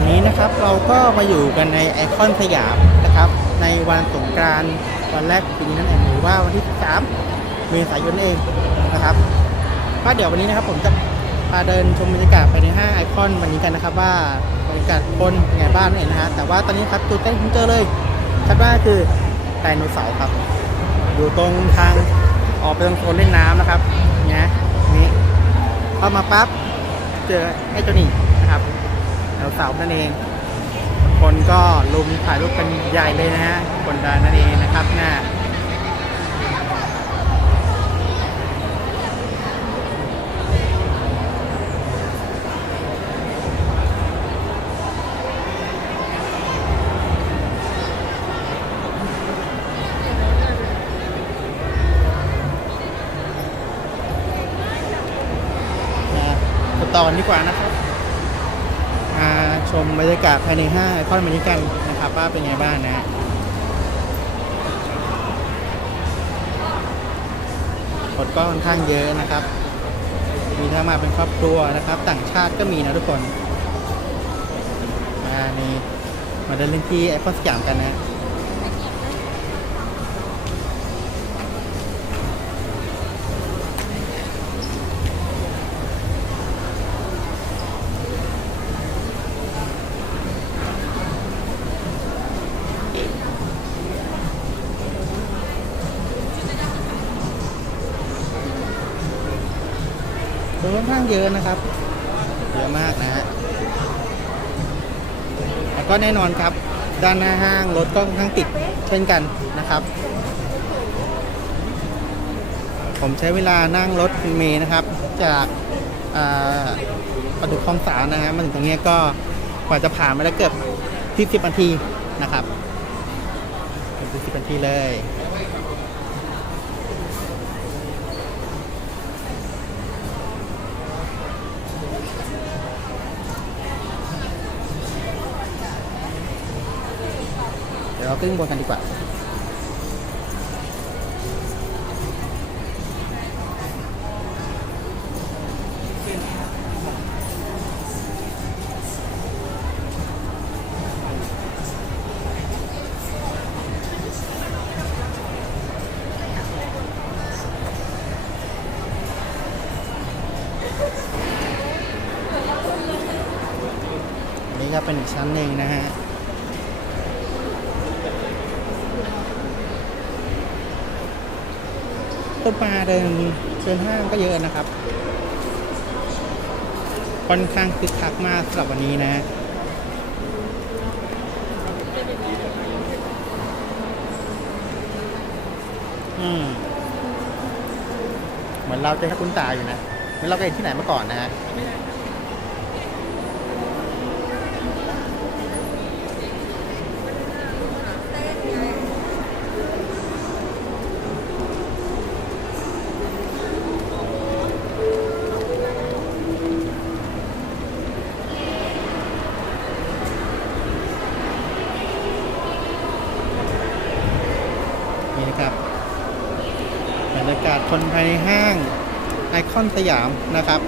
อนนี้นะครับเราก็มาอยู่กันในไอคอนสยามนะครับ ในวันสงกรานต์วันแรกปีนี้นั่นเองหรือว่าวันที่3เมษายนนั่นเองนะครับก็เดี๋ยววันนี้นะครับผมจะพาเดินชมบรรยากาศไปในห้างไอคอนวันนี้กันนะครับว่าบรรยากาศคนเป็นไงบ้างนั่นเองนะฮะแต่ว่าตอนนี้ครับจุดเต้นผมเจอเลยชัดว่าคือไดโนเสาร์ครับ อยู่ตรงทางออกไปตรงโซนเล่นน้ำนะครับเนี่ยนี่เข้ามาปั๊บเจอไอ้เจ้านี่ แถวเสานั่นเอง คนก็ลุมถ่ายรูปกันใหญ่เลยนะฮะคนดังนั่นเองนะครับหน้า บรรยากาศภายในห้างไอคอนมันนี้กันนะครับว่าเป็นไงบ้างนะฮะคนก็ค่อนข้างเยอะนะครับ มีทั้งมาเป็นครอบครัวนะครับ ต่างชาติก็มีนะทุกคนมานี่มาเดินเล่นที่ไอคอนสยามกันนะ คนค่อนข้างเยอะนะครับ เยอะมากนะฮะ แล้วก็แน่นอนครับ ด้านหน้าห้างรถก็ค่อนข้างติดเช่นกันนะครับ ผมใช้เวลานั่งรถเมล์นะครับ จากประดุคลองสารนะฮะมาถึงตรงนี้ก็กว่าจะผ่านมาได้เกือบที่สิบนาทีนะครับเกือบสิบนาทีเลย เราขึ้นบนกันดีกว่านนี้ก็เป็นอีกชั้นหนึ่งนะฮะ ต้นปลาเดินเดินห้างก็เยอะนะครับค่อนข้างคึกคักมากสำหรับวันนี้นะอืมเหมือนเราจะคุ้นตาอยู่นะเหมือนเราเคยเห็นที่ไหนมาก่อนนะฮะ นี่นะครับบรรยายในห้างไอคอนสยามนะครับ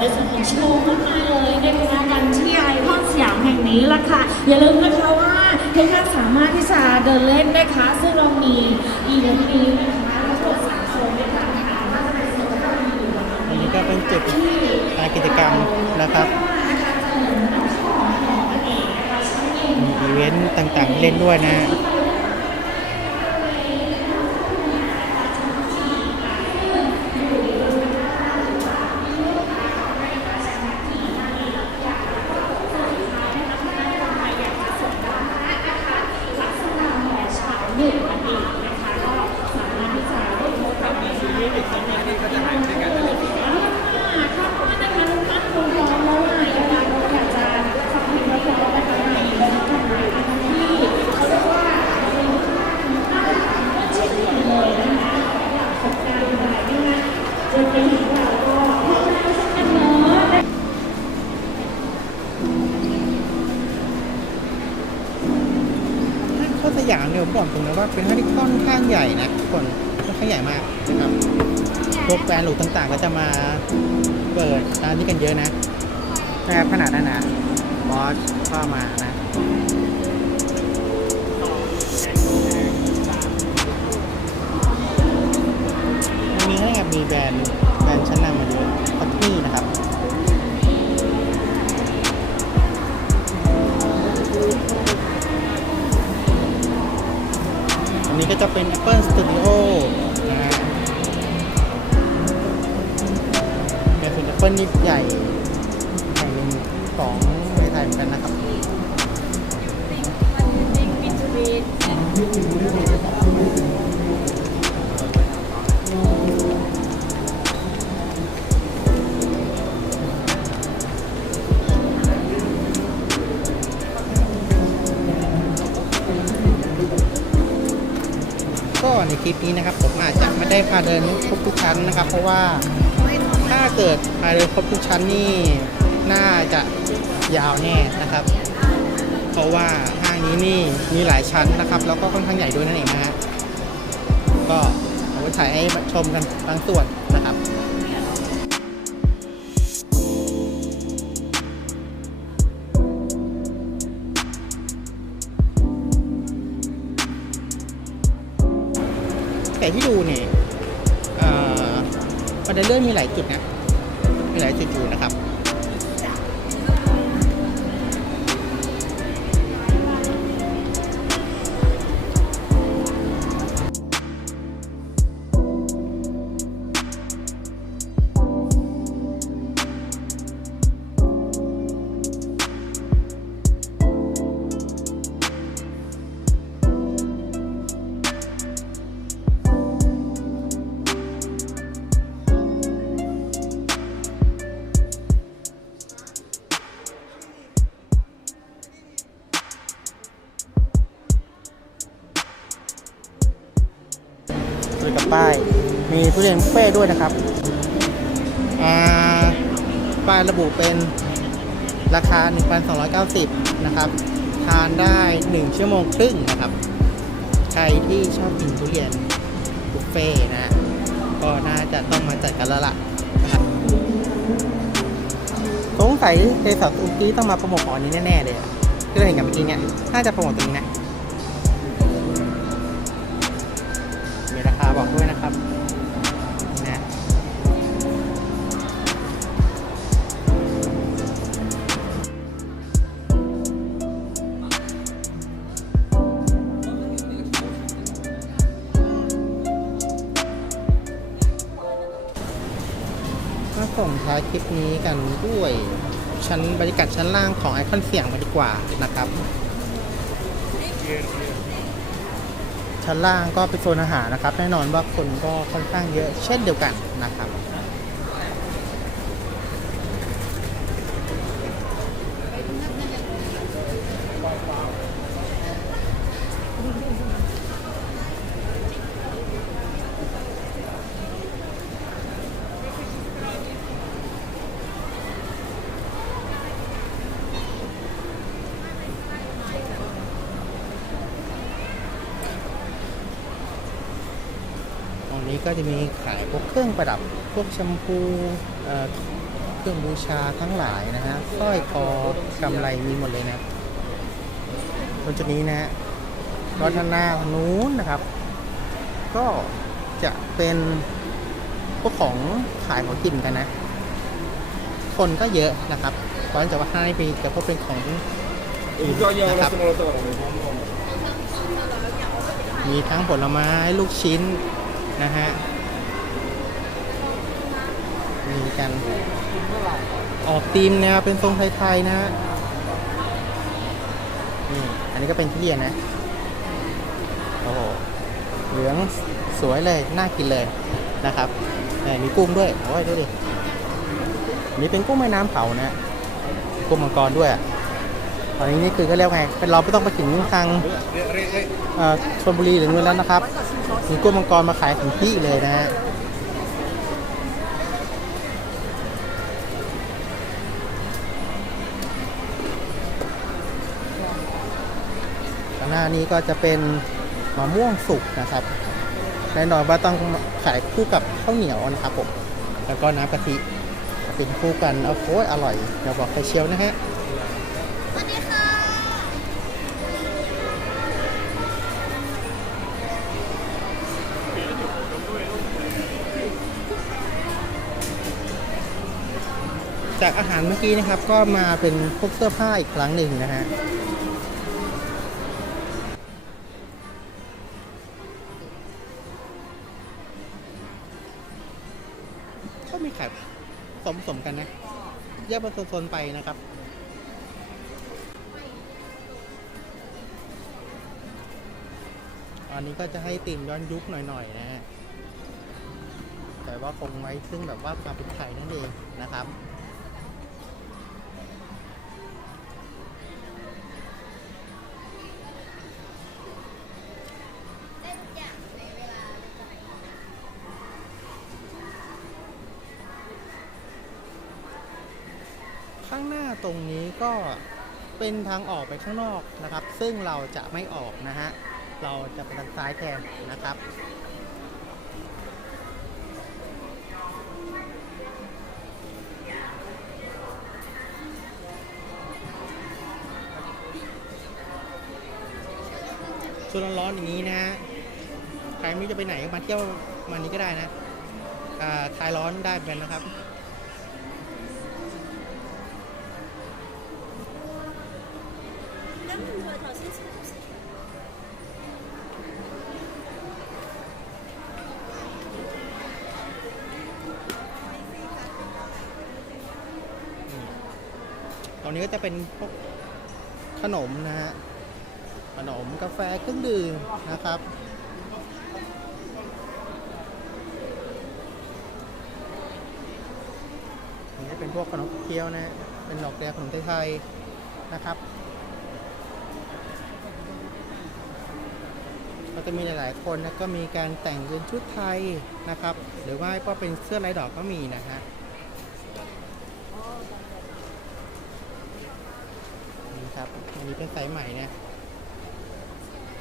ในส่วนของโชว์มากๆเลยในะคะกันที่ไอคอนสยามแห่งนี้ละค่ะ อย่าลืมนะคะว่าเทคนิคสามารถที่จะเดินเล่นนะคะ ซึ่งเรามีอีเวนต์นี้นะคะทั้งหมดสามโซนด้วยกันค่ะก็จะเป็นโซนที่เราอยู่อันนี้ก็เป็นจุดการกิจกรรมนะครับมีอีเวนต์ต่างๆเล่นด้วยนะ หนึ่งนาทีนะคะก็สามารถที่จะได้พบกับในชีวิตเด็กๆได้ถ้าคุณนะคะทุกท่านคงพร้อมแล้วอะอยากอยากจะฟังเพลงเพราะๆนะคะในบรรยากาศที่เขาเรียกว่าเป็นน่ารักชื่นชมเลยนะคะประสบการณ์อะไรที่น่าเจอเป็นของเราก็พัฒนาสักกันเนาะ ห้างเข้า สยามเนี่ยผมบอกตรงนะว่าเป็นห้างที่ค่อนข้างใหญ่นะคนค่อนข้างใหญ่มากนะครับพวกแบรนด์หรูต่างๆ ก็จะมาเปิดร้านนี้กันเยอะนะนะครับขนาดนั้นนะบอสก็มานะมันมีให้กับมีแบรนด์แบรนด์ชั้นนำมาเยอะคอตนี่นะครับ นี้ก็จะเป็น Apple Studio นะฮะเป็นศูน Apple นี่ใหญ่แห่งหนึ่งของในไทยเหมือนกันนะครับก็ ในคลิปนี้นะครับ ผมอาจจะไม่ได้พาเดินครบทุกชั้นนะครับ เพราะว่าถ้าเกิดพาเดินครบทุกชั้นนี่น่าจะยาวแน่นะครับ เพราะว่าห้างนี้นี่มีหลายชั้นนะครับ แล้วก็ค่อนข้างใหญ่ด้วยนั่นเองนะฮะก็เอาไว้ถ่ายให้ชมกันบางส่วน นะครับแต่ที่ดูเนี่ยประเด็นเรื่องมีหลายจุดนะ มีหลายจุดอยู่นะครับ ป้าย มีทุเรียนบุฟเฟ่ด้วยนะครับป้ายระบุเป็นราคา 1,290 นะครับ ทานได้ 1 ชั่วโมงครึ่งนะครับ ใครที่ชอบกินทุเรียนบุฟเฟ่นะก็น่าจะต้องมาจัดกันแล้วล่ะสงสัยเทสัตอุกี้ต้องมาโปรโมทของอันนี้แน่ ๆ เลยอะที่เราเห็นกันเมื่อกี้เนี่ย น่าจะโปรโมทตรงนี้นะ ด้วยชั้นบรรยากาศชั้นล่างของไอคอนเสียงมาดีกว่านะครับ ชั้นล่างก็เป็นโซนอาหารนะครับ แน่นอนว่าคนก็ค่อนข้างเยอะเช่นเดียวกันนะครับ นี้ก็จะมีขายพวกเครื่องประดับ พวกแชมพูเครื่องบูชาทั้งหลายนะฮะสร้อยคอกำไรมีหมดเลยนะตรงจุดนี้นะฮะรถหน้านู้นนะครับ ก็จะเป็นพวกของขายของกินกันนะ คนก็เยอะนะครับเพราะฉะนั้นจะว่าให้ไปจะพวกเป็นของนะครับมีทั้งผลไม้ลูกชิ้น นะฮะมีกันออกธีมแนวเป็นทรงไทยๆนะฮะนี่อันนี้ก็เป็นทุเรียนนะโอ้โหเหลืองสวยเลย น่ากินเลยนะครับแต่มีกุ้งด้วยโอ้ยดูดิอันนี้เป็นกุ้งแม่น้ำเผานะกุ้งมังกรด้วยอะตอนนี้นี่คือก็เรียกว่าไงเป็นเราไม่ต้องไปถึงทางเอ่อชลบุรีหรือนู่นแล้วนะครับ มีกุ้งมังกรมาขายถึงที่เลยนะฮะข้างหน้านี้ก็จะเป็นมะม่วงสุกนะครับแน่นอนว่าต้องขายคู่กับข้าวเหนียวนะครับผมแล้วก็น้ำกะทิเป็นคู่กันโอ้โหอร่อยอย่าบอกใครเชียวนะฮะ จากอาหารเมื่อกี้นะครับ ก็มาเป็นพวกเสื้อผ้าอีกครั้งหนึ่งนะฮะก็มีขายสมผสมกันนะแยกเป็นโซนๆไปนะครับอันนี้ก็จะให้ติ่มย้อนยุคหน่อยๆนะฮะแต่ว่าคงไว้ซึ่งแบบว่าความเป็นไทยนั่นเองนะครับางหน้าตรงนี้ก็เป็นทางออกไปข้างนอกนะครับ ซึ่งเราจะไม่ออกนะฮะ เราจะไปทางซ้ายแทนนะครับช่วงร้อนๆอย่างนี้นะฮะ ใครไม่จะไปไหนก็มาเที่ยวมานี้ก็ได้นะอ่าคลายร้อนได้เหมือนกันนะครับ จะเป็นพวกขนมนะฮะ ขนมกาแฟเครื่องดื่มนะครับนี่เป็นพวกขนมเคี้ยวนะ เป็นดอกแดงขนมไทยๆนะครับ ก็จะมีหลายๆคนนะก็มีการแต่งเป็นชุดไทยนะครับ หรือว่าก็เป็นเสื้อลายดอกก็มีนะฮะ นี่ครับ อันนี้เป็นสายใหม่นี่ย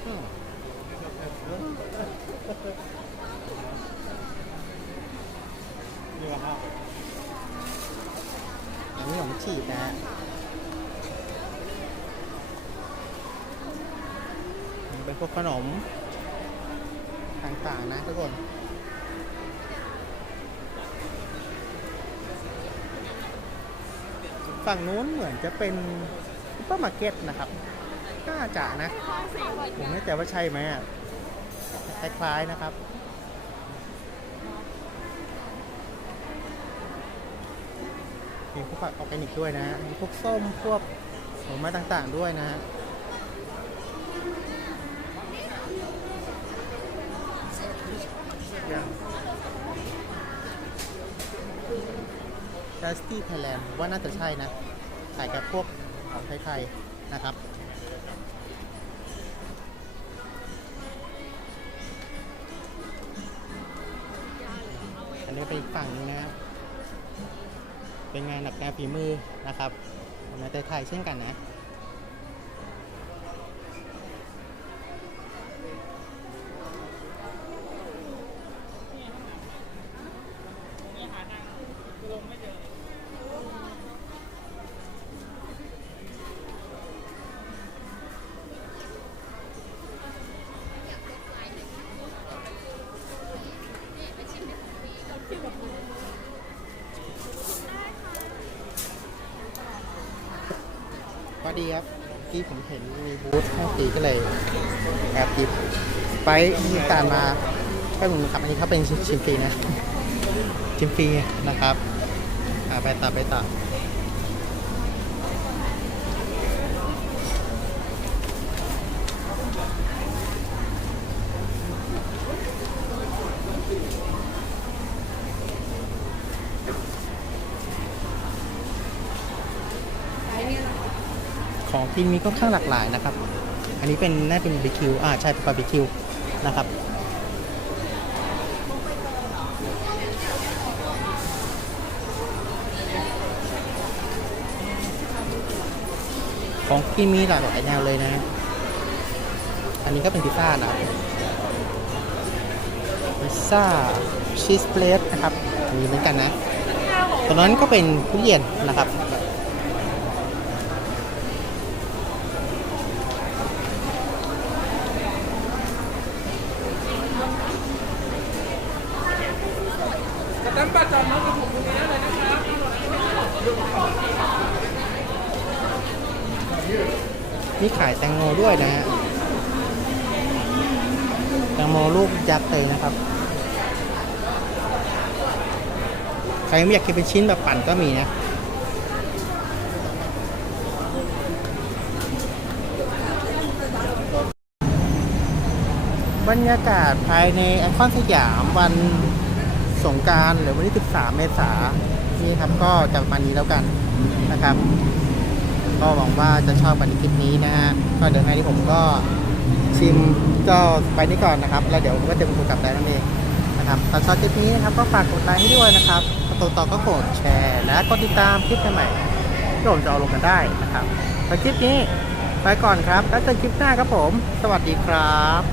อืมอันนี้ขนมฉีกนะเป็นพวกขนม ต่างๆนะทุกคนฝั่งนู้นเหมือนจะเป็น เปอร์มาร์เก็ตนะครับ น่าจะนะ ผมไม่แน่ใจว่าใช่ไหมคล้ายๆนะครับมีพวกผักออร์แกนิกด้วยนะมีพวกส้มพวกผลไม้ต่างๆด้วยนะฮะดัสตี้ไทยแลนด์ว่าน่าจะใช่นะขายกับพวก ของไทยๆนะครับอันนี้เป็นอีกฝั่งนึงนะครับเป็นงานดับแนวฝีมือนะครับในไทยๆเช่นกันนะ ดีครับที่ผมเห็นมีบูธห้องตีก็เลยแอบหยิบไปที่ตามมาแค่ผมครับอันนี้เขาเป็นชิมฟรีนะชิมฟรีนะครับไปต่อไปต่อ ของกินมีค่อนข้างหลากหลายนะครับ อันนี้เป็นน่าเป็นบาร์บีคิวอ่าใช่เป็นบาร์บีคิวนะครับของกินมีหลากหลายแนวเลยนะ อันนี้ก็เป็นพิซซ่านะพิซซ่าชีสเ a รดนะครับ มีเหมือนกันนะตอนนั้นก็เป็นทุเรียนนะครับ แตงโมด้วยนะฮะแตงโมลูกยักษ์เลยนะครับ ใครไม่อยากกินเป็นชิ้นแบบปั่นก็มีนะบรรยากาศภายในไอคอนสยามวันสงการหรือวันที่ 13 เมษายนนี่ครับก็จะประมาณนี้แล้วกันนะครับ ก็หวังว่าจะชอบกันในคลิปนี้นะฮะก็เดี๋ยวไงที่ผมก็ชิมก็ไปนี่ก่อนนะครับ แล้วเดี๋ยวผมก็จะไปคุยกลับได้นั่นเองนะครับตอนชอบคลิปนี้นะครับก็ฝากกดไลค์ให้ด้วยนะครับตัวต่อก็กดแชร์และกดติดตามคลิปใหม่ที่ผมจะเอาลงกันได้นะครับแต่คลิปนี้ไปก่อนครับ แล้วเจอคลิปหน้าครับผม สวัสดีครับ